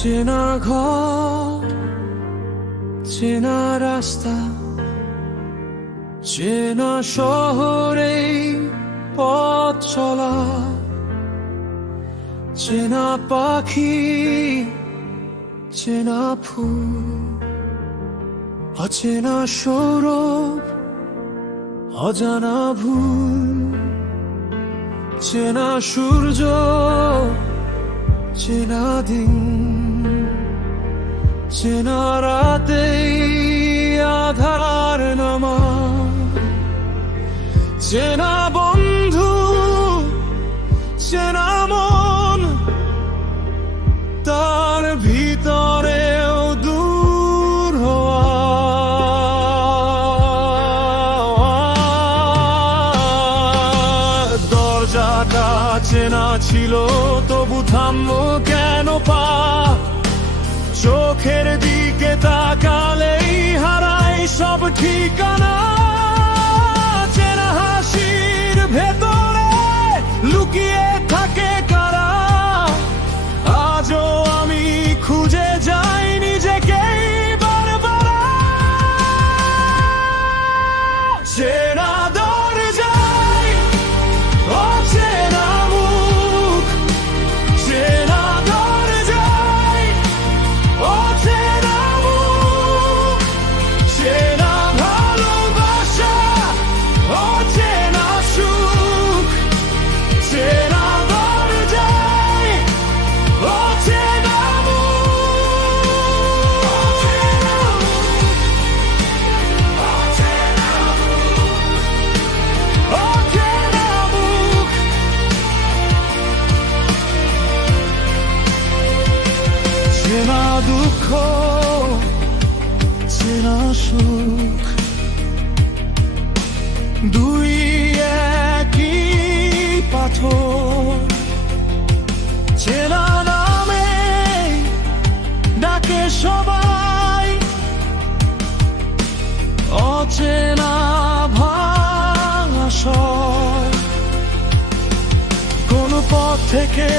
চেনা ঘর, চেনা রাস্তা, চেনা শহরে পথ চলা, চেনা পাখি, চেনা ফুল, অচেনা সৌরভ, অজানা ভুল, চেনা সূর্য, চেনা দিন, চেনা রাতে আধার নামা, চেনা বন্ধু, চেনা মন, তার ভিতরেও দূর হওয়া। দরজাটা চেনা ছিল তবু থামলো কেন পা, চোখের দিকে তাকালেই হারাই সব ঠিকানা। চেনা হাসির ভেতরে লুকিয়ে থাকে কারা, আজও আমি খুঁজে যাই নিজেকেই বারবার। চেনা দরজায় অচেনা মুখ, চেনা দরজায় অচেনা মুখ, চেনা ভালোবাসা, অচেনা সুখ, চেনা দরজায় অচেনা মুখ, অচেনা মুখ, অচেনা মুখ। চেনা দুঃখ, চেনা সুখ, দুই একই পাথর, চেনা নামে ডাকে সবাই, অচেনা ভাষায় কোন পথ থেকে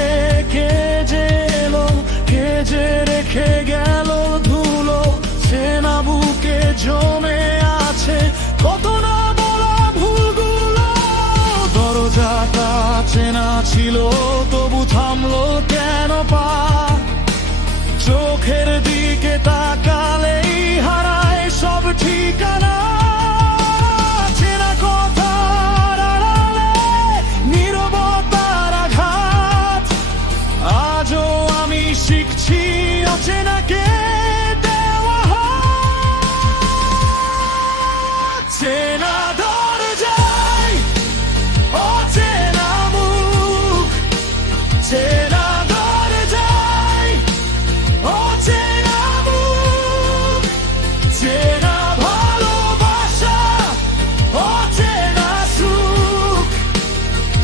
কে যে এলো, কে যে রেখে গেল ধুলো, চেনা বুকে জমে আছে কত না বলা ভুলগুলো। দরজাটা চেনা ছিল তবু থামলো কেন পা, চোখের দিকে তাকালেই হারায় সব ঠিকানা। চেনা কথার আড়ালে নীরবতার আঘাত, আজও আমি শিখছি অচেনাকে দেওয়া হাত। চেনা দরজায় অচেনা মুখ, চেনা দরজায় অচেনা মুখ, চেনা ভালোবাসা, অচেনা সুখ,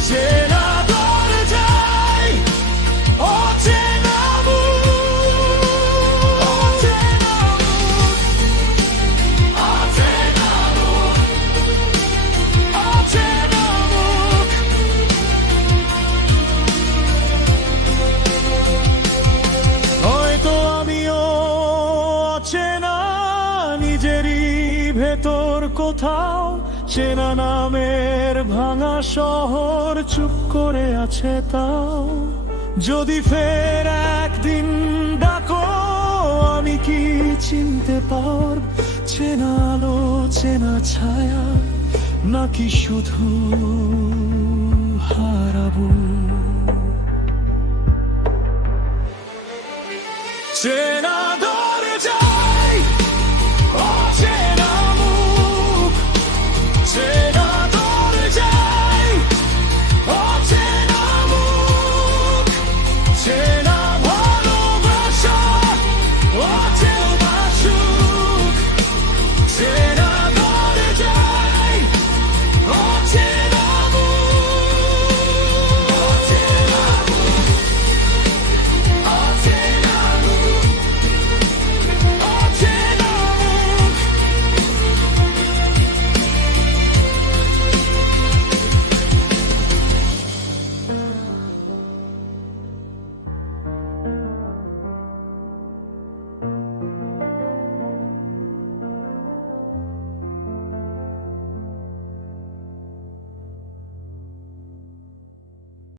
চেনা দরজায় অচেনা মুখ, অচেনা মুখ, অচেনা মুখ, অচেনা মুখ। হয়তো আমিও অচেনা নিজেরই ভেতর কোথাও, চেনা নামের ভাঙা শহর চুপ করে আছে তাও। যদি ফের একদিন ডাকো আমি কি চিনতে পারব, চেনা আলো, চেনা ছায়া, নাকি শুধু হারাবো। চেনা